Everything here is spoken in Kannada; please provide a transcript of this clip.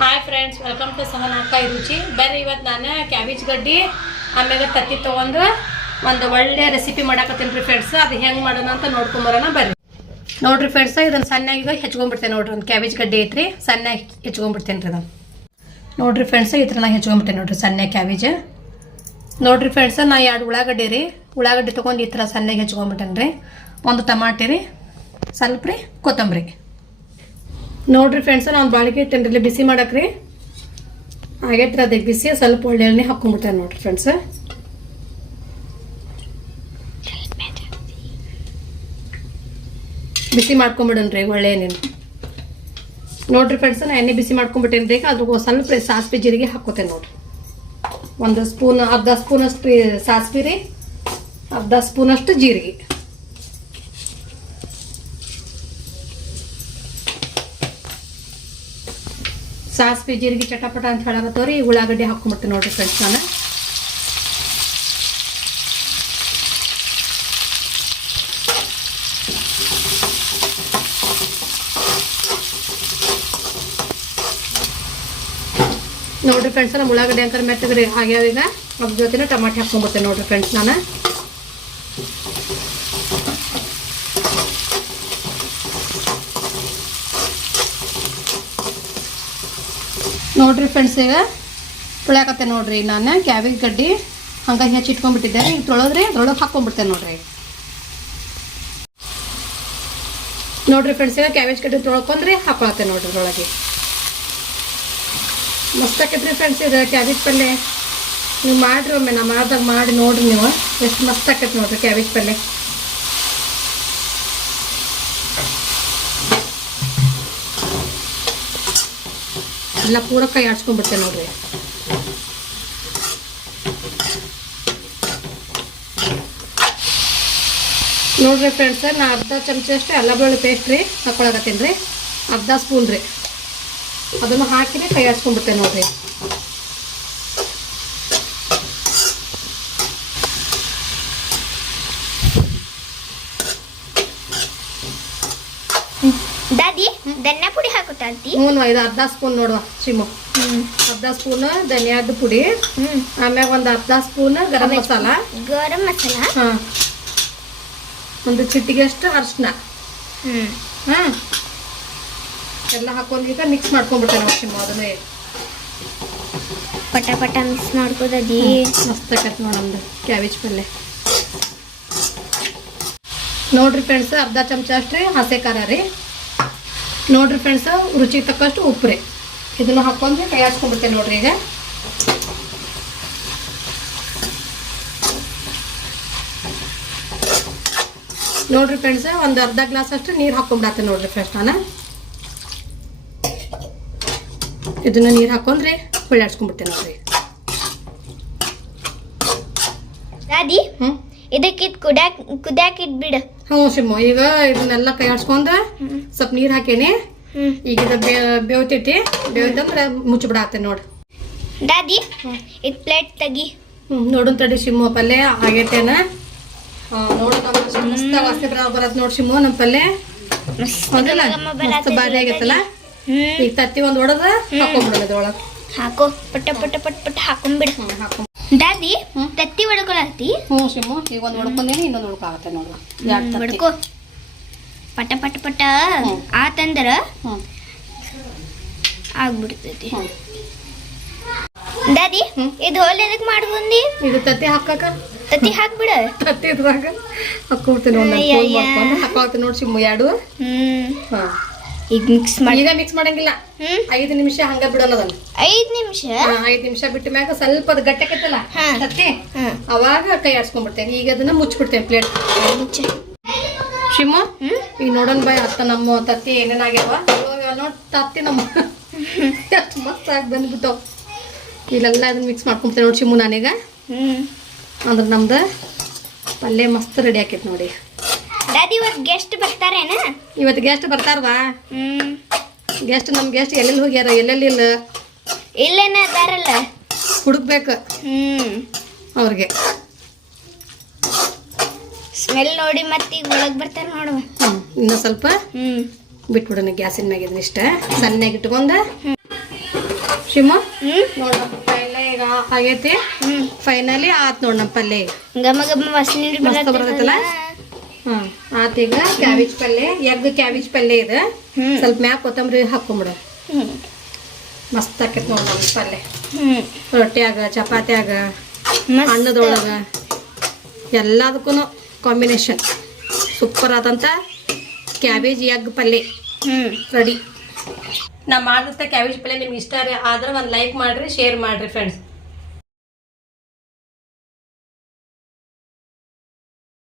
Hi friends welcome to Sahana Kai Ruchi ಬರ್ರಿ ಇವತ್ತು ನಾನು ಕ್ಯಾಬೇಜ್ ಗಡ್ಡಿ ಆಮೇಲೆ ತತ್ತಿ ತೊಗೊಂಡು ಒಂದು ಒಳ್ಳೆ ರೆಸಿಪಿ ಮಾಡಾಕತ್ತೀನಿ ರೀ ಫ್ರೆಂಡ್ಸ್ ಅದು ಹೆಂಗೆ ಮಾಡೋಣ ಅಂತ ನೋಡ್ಕೊಂಬರೋಣ ಬರ್ರಿ. ನೋಡ್ರಿ ಫ್ರೆಂಡ್ಸ್ ಇದನ್ನು ಸಣ್ಣಗೆ ಹೆಚ್ಕೊಂಡ್ಬಿಡ್ತೇನೆ ನೋಡ್ರಿ, ಒಂದು ಕ್ಯಾಬೇಜ್ ಗಡ್ಡೆ ಐತ್ರಿ ಸಣ್ಣ ಹೆಚ್ಕೊಂಡ್ಬಿಡ್ತೇನೆ ರೀ ಅದನ್ನು ನೋಡ್ರಿ ಫ್ರೆಂಡ್ಸ್ ಈ ಥರ ನಾ ಹೆಚ್ಕೊಂಡ್ಬಿಡ್ತೇನೆ ನೋಡ್ರಿ ಸಣ್ಣ ಕ್ಯಾಬೇಜ್ ನೋಡ್ರಿ ಫ್ರೆಂಡ್ಸ್ ನಾ ಎರಡು ಉಳ್ಳಾಗಡ್ಡೆ ರೀ, ಉಳ್ಳಾಗಡ್ಡೆ ತೊಗೊಂಡು ಈ ಥರ ಸಣ್ಣಗೆ ಹೆಚ್ಕೊಂಡ್ಬಿಟ್ಟೇನೆ ರೀ ಒಂದು ಟಮಾಟಿ ರೀ, ಸ್ವಲ್ಪ ರೀ, ಕೊತ್ತಂಬರಿ. ನೋಡ್ರಿ ಫ್ರೆಂಡ್ಸ್ ನಾನು ಬಾಳಿಗೆ ಇಟ್ಟೇನ್ರಿ ಬಿಸಿ ಮಾಡಕ್ರಿ ಆಗೈತ್ರಿ ಅದಕ್ಕೆ ಬಿಸಿ, ಸ್ವಲ್ಪ ಒಳ್ಳೆ ಎಣ್ಣೆ ಹಾಕೊಂಡ್ಬಿಟ್ಟೆ ನೋಡ್ರಿ ಫ್ರೆಂಡ್ಸ್ ಬಿಸಿ ಮಾಡ್ಕೊಂಬಿಡನ್ರಿ ಒಳ್ಳೆ ಎಣ್ಣೆ ನೋಡ್ರಿ ಫ್ರೆಂಡ್ಸ್ ನಾ ಎಣ್ಣೆ ಬಿಸಿ ಮಾಡ್ಕೊಂಬಿಟ್ಟೇನ್ರಿ ಈಗ ಅದ್ರ ಸ್ವಲ್ಪ ಸಾಸಿವೆ ಜೀರಿಗೆ ಹಾಕೋತೇನೆ ನೋಡ್ರಿ. ಒಂದು ಸ್ಪೂನ್, ಅರ್ಧ ಸ್ಪೂನ್ ಅಷ್ಟು ಸಾಸಿವೆ ರೀ, ಅರ್ಧ ಸ್ಪೂನ್ ಅಷ್ಟು ಜೀರಿಗೆ. ಸಾಸಿವೆ, ಜೀರಿಗೆ, ಚಟಪಟ ಅಂತ ಹೇಳಕತ್ತವ್ರಿ ಉಳ್ಳಾಗಡ್ಡಿ ಹಾಕೊಂಡ್ಬಿಡ್ತೀನಿ ನೋಡ್ರಿ ಫ್ರೆಂಡ್ಸ್ ನಾನು. ನೋಡ್ರಿ ಫ್ರೆಂಡ್ಸ್ ನಮ್ಮ ಉಳ್ಳಾಗಡ್ಡಿ ಅಂತ ಮೆತ್ತಗ್ರಿ ಹಾಗೆ ಈಗ ಅದ್ರ ಜೊತೆನೆ ಟಮಾಟಿ ಹಾಕೊಂಡ್ಬಿಡ್ತೇನೆ ನೋಡ್ರಿ ಫ್ರೆಂಡ್ಸ್ ನಾನು. ನೋಡ್ರಿ ಫ್ರೆಂಡ್ಸ್ ಈಗ. ತುಳ್ಯಾಕತ್ತೆ ನೋಡ್ರಿ ನಾನು ಕ್ಯಾಬೇಜ್ ಗಡ್ಡಿ ಹಂಗಾಗಿ ಹೆಚ್ಚಿ ಇಟ್ಕೊಂಡ್ಬಿಟ್ಟಿದ್ದೆ. ಈಗ ತೊಳೆದ್ರಿ ಅದ್ರೊಳಗೆ ಹಾಕೊಂಡ್ಬಿಡ್ತೇನೆ ನೋಡ್ರಿ. ನೋಡ್ರಿ ಫ್ರೆಂಡ್ಸ್ ಈಗ ಕ್ಯಾಬೇಜ್ ಗಡ್ಡಿ ತೊಳ್ಕೊಂಡ್ರಿ ಹಾಕೊಳತ್ತೆ ನೋಡ್ರಿ ಅದ್ರೊಳಗೆ. ಮಸ್ತ್ ಆಕೈತ್ರಿ ಫ್ರೆಂಡ್ಸ್ ಇದು ಕ್ಯಾಬೇಜ್ ಪಲ್ಯ ನೀವು ಮಾಡಿರಿ ಒಮ್ಮೆ, ನಾ ಮಾಡ್ದಾಗ ಮಾಡಿ ನೋಡ್ರಿ ನೀವು. ಎಷ್ಟು ಮಸ್ತ್ ಆಕೈತಿ ನೋಡ್ರಿ ಕ್ಯಾಬೇಜ್ ಪಲ್ಯ ಎಲ್ಲ ಪೂರ ಕೈ ಆಡ್ಸ್ಕೊಂಡ್ಬಿಡ್ತೇನೆ ನೋಡ್ರಿ. ನೋಡ್ರಿ ಫ್ರೆಂಡ್ಸ್ ನಾ ಅರ್ಧ ಚಮಚ ಅಷ್ಟೇ ಬೆಳ್ಳುಳ್ಳಿ ಪೇಸ್ಟ್ ರೀ ಹಾಕೊಳಕತ್ತೀನಿ ರೀ. ಅರ್ಧ ಸ್ಪೂನ್ ರೀ. ಅದನ್ನು ಹಾಕಿನೇ ಕೈ ಆಡ್ಸ್ಕೊಂಡ್ಬಿಡ್ತೇನೆ ನೋಡ್ರಿ ದಾದಿ ಧನ್ಯ ಪುಡಿ ಹಾಕುತ್ತಾಂತಿ ಹ್ಞೂ ಇದು ಅರ್ಧ ಸ್ಪೂನ್ ನೋಡುವ ಸಿಮು ಹ್ಮ್. ಅರ್ಧ ಸ್ಪೂನ್ ಧನಿಯಾದ ಪುಡಿ. ಹ್ಮ್. ಆಮ್ಯಾಗ ಒಂದು ಅರ್ಧ ಸ್ಪೂನ್ ಗರಂ ಮಸಾಲ. ಗರಂ ಮಸಾಲ? ಹಾಂ. ಒಂದು ಚಿಟ್ಟಿಗೆ ಅಷ್ಟು ಅರಿಶಿನ ಹ್ಮ್. ಹಾಂ. ಎಲ್ಲ ಹಾಕೊಂಡು ಈಗ ಮಿಕ್ಸ್ ಮಾಡ್ಕೊಂಡ್ಬಿಟ್ಟೆ ನಾವು ಶಿಮು ಅದನ್ನೇ. ಪಟ ಪಟ ಮಿಕ್ಸ್ ಮಾಡ್ಕೋದದಿ? ಮಸ್ತ್ ಆಕೈತೆ ನೋಡಮ್ದು ಕ್ಯಾಬೇಜ್ ಪಲ್ಯ ನೋಡ್ರಿ ಫ್ರೆಂಡ್ಸ್ ಅರ್ಧ ಚಮಚ ಅಷ್ಟ್ರಿ ಹಸೆ ಖಾರ ರೀ. ನೋಡ್ರಿ ಫ್ರೆಂಡ್ಸ್ ರುಚಿಗೆ ತಕ್ಕಷ್ಟು ಉಪ್ಪು ರೀ ಇದನ್ನು ಹಾಕ್ಕೊಂಡ್ರೆ ಕೈ ಹಾಕ್ಸ್ಕೊಂಡ್ಬಿಡ್ತೇನೆ ನೋಡ್ರಿ ಈಗ. ನೋಡ್ರಿ ಫ್ರೆಂಡ್ಸ್ ಒಂದು ಅರ್ಧ ಗ್ಲಾಸ್ ಅಷ್ಟು ನೀರು ಹಾಕೊಂಡ್ಬಿಡತ್ತೆ ನೋಡ್ರಿ ಫ್ರೆಂಡ್ಸ್ ನಾನು. ಇದನ್ನು ನೀರು ಹಾಕೊಂಡ್ರಿ ಹೊಳ್ಳಾಡ್ಸ್ಕೊಂಡ್ಬಿಡ್ತೇನೆ ನೋಡ್ರಿ. ದಾದಿ ಹ್ಞೂ ಇದಕ್ಕಿದ್ ಕುದ್ಯಾಕ್ ಕುದ್ಯಾಕ್ ಇಟ್ಬಿಡು ಹ್ಞೂ ಶಿಮ್ಮು ಈಗ ಇದನ್ನೆಲ್ಲ ಕೈ ಸ್ವಲ್ಪ ನೀರು ಹಾಕೇನಿ. ಈಗ ಇದು ಬೇ ಬೇವ್ತಿಟ್ಟಿ ಬೇವ್ತಂದ್ರೆ ಮುಚ್ಚಿಬಿಡತ್ತೆ ನೋಡಿ. ದಾದಿ ಇದ್ ಪ್ಲೇಟ್ ತೆಗಿ. ಹ್ಞೂ ನೋಡು ತಡಿ ಶಿಮ್ಮು ಪಲ್ಯ ಆಗೈತೇನ. ನೋಡು ಮಸ್ತ್ ವಾಸನೆ ಬರ ಬರತ್ ನೋಡಿ ಶಿಮ್ಮು ನಮ್ಮ ಪಲ್ಯ. ಹೌದಲ್ಲ? ಗಮ ಮಸ್ತ್ ಭಾರಿ ಆಗೈತಲ್ಲ? ಈಗ ತತ್ತಿ ಒಂದು ಹೊಡೆದ ಹಾಕೊಂಡ್ಬಿಡೋದು ಒಳಗೆ ಹಾಕೋ ಪಟ್ಟ ಪಟ್ಟ ಪಟ್ಟ ಪಟ ಹಾಕೊಂಡ್ಬಿಡು ಹಾಕೊಂಡ್ ದಾದಿ ಹ್ಮ್. ತತ್ತಿ ಹೊಡ್ಕೊಳತ್ತಿ ಹ್ಞೂ ಶಿಮ್ಮು ಈಗ ಒಂದು ಹೊಡ್ಕೊಂಡೇನಿ ಇನ್ನೊಂದು ಹೊಡ್ಕಾಗತ್ತೆ ನೋಡು. ಎರಡು ತತ್ತಿ? ಪಟ ಪಟ ಪಟ. ಆತಂದ್ರ ಹ್ಞೂ. ಆಗ್ಬಿಡ್ತೈತಿ. ಹ್ಞೂ. ದಾದಿ. ಇದು ಹೋಲ್ ಎದಕ್ ಮಾಡ್ಕೊಂಡಿ ಇದು ತತ್ತಿ ಹಾಕಕ ತತ್ತಿ ಹಾಕ್ಬಿಡ. ತತ್ತಿ ಇದ್ರಾಗ? ಹಾಕೊಳ್ತೀನಿ ನೋಡಿ ಹಾಕೊಳ್ತೀನಿ ನೋಡಿ ಶಿಮ್ಮು ಎರಡು. ಹ್ಮ್. ಹಾಂ ಈಗ ಮಿಕ್ಸ್ ಮಾಡಿ ಈಗ ಮಿಕ್ಸ್ ಮಾಡಂಗಿಲ್ಲ. ಹ್ಮ್? ಐದು ನಿಮಿಷ ಹಂಗ ಬಿಡೋಣ ಅದನ್ನ. ಐದು ನಿಮಿಷ? ಐದು ನಿಮಿಷ ಬಿಟ್ಟ ಮ್ಯಾಗ ಸ್ವಲ್ಪ ಅದು ಗಟ್ಟಕೈತಲ್ಲ ಹಾ. ತತ್ತಿ ಅವಾಗ ಕೈ ಆಡ್ಸ್ಕೊಂಡ್ಬಿಡ್ತೇನೆ. ಈಗ ಅದನ್ನ ಮುಚ್ಚಿಬಿಡ್ತೇನೆ ಪ್ಲೇಟ್ ಮುಚ್ಚಿ. ಹ್ಮ್? ಈಗ ನೋಡೋಣ ಬಾಯ್ ಅತ್ತ ನಮ್ಮ ತತ್ತಿ ಏನೇನಾಗ್ಯಾವ ನೋಡಿ ತತ್ತಿ ನಮ್ಮ ಮಸ್ತಾಗಿ ಬಂದ್ಬಿಟ್ಟು ಇಲ್ಲೆಲ್ಲ ಅದನ್ನ ಮಿಕ್ಸ್ ಮಾಡ್ಕೊಂಬಿಡ್ತೇನೆ ನೋಡಿ ಶಿಮ್ಮು ನಾನೀಗ. ಅಂದ್ರೆ ನಮ್ದು ಪಲ್ಯ ಮಸ್ತ್ ರೆಡಿ ಆಕೈತೆ ನೋಡಿ. ದಾದಿ ಇವತ್ತು ಗೆಸ್ಟ್ ಬರ್ತಾರೇನ? ಇವತ್ತು ಗೆಸ್ಟ್ ಬರ್ತಾರವಾ? ಹ್ಮ್. ಗೆಸ್ಟ್ ನಮ್ಮ ಗೆಸ್ಟ್ ಎಲ್ಲೆಲ್ಲಿ ಹೋಗ್ಯಾರ ಎಲ್ಲೆಲ್ಲಿ ಇಲ್ಲ? ಇಲ್ಲೇನ ಅದಾರಲ್ಲ? ಹುಡುಕ್ಬೇಕು. ಹ್ಮ್. ಅವ್ರಿಗೆ. ಸ್ಮೆಲ್ ನೋಡಿ ಮತ್ತೆ ಈಗ ಒಳಗೆ ಬರ್ತಾರೆ ನೋಡು ಹ್ಞೂ ಇನ್ನೂ ಸ್ವಲ್ಪ ಹ್ಮ್. ಬಿಟ್ಬಿಡೋಣ ಗ್ಯಾಸಿನ ಮ್ಯಾಗ ಇದನ್ನ ಇಷ್ಟ. ಸಣ್ಣಗೆ ಇಟ್ಕೊಂಡ. ಶಿಮು ಹ್ಮ್. ನೋಡ ಪಲ್ಯ ಈಗ ಆಗೈತಿ. ಹ್ಮ್. ಫೈನಲಿ ಆತ್ ನೋಡ್ ನಮ್ಮ ಪಲ್ಯ. ಈಗ ಗಮ ಗಮ ವಾಸನೆ ಮಸ್ತ್ ಬರ್ತೈತಲ್ಲ? ಹ್ಮ್. ಆತೀಗ ಕ್ಯಾಬೇಜ್ ಪಲ್ಯ ಎಗ್ ಕ್ಯಾಬೇಜ್ ಪಲ್ಯ ಇದೆ. ಸ್ವಲ್ಪ ಮ್ಯಾಕ್ ಕೊತ್ತಂಬರಿ ಹಾಕೊಂಬಿಡು. ಮಸ್ತ್ ಆಕೈತಿ ನೋಡ್ ಪಲ್ಯ ಹ್ಮ್. ರೊಟ್ಯಾಗ ಚಪಾತ್ಯಾಗ ಅನ್ನದೊಳಗ ಎಲ್ಲದಕ್ಕೂ ಕಾಂಬಿನೇಷನ್ ಸೂಪರ್ ಆದಂಥ ಕ್ಯಾಬೇಜ್ ಎಗ್ ಪಲ್ಯ ಹ್ಮ್. ರೆಡಿ ನಾ ಮಾಡಿದಂಥ ಕ್ಯಾಬೇಜ್ ಪಲ್ಯ ನಿಮ್ಗೆ ಇಷ್ಟ ರೀ ಆದ್ರೆ ಒಂದು ಲೈಕ್ ಮಾಡಿರಿ ಶೇರ್ ಮಾಡಿರಿ ಫ್ರೆಂಡ್ಸ್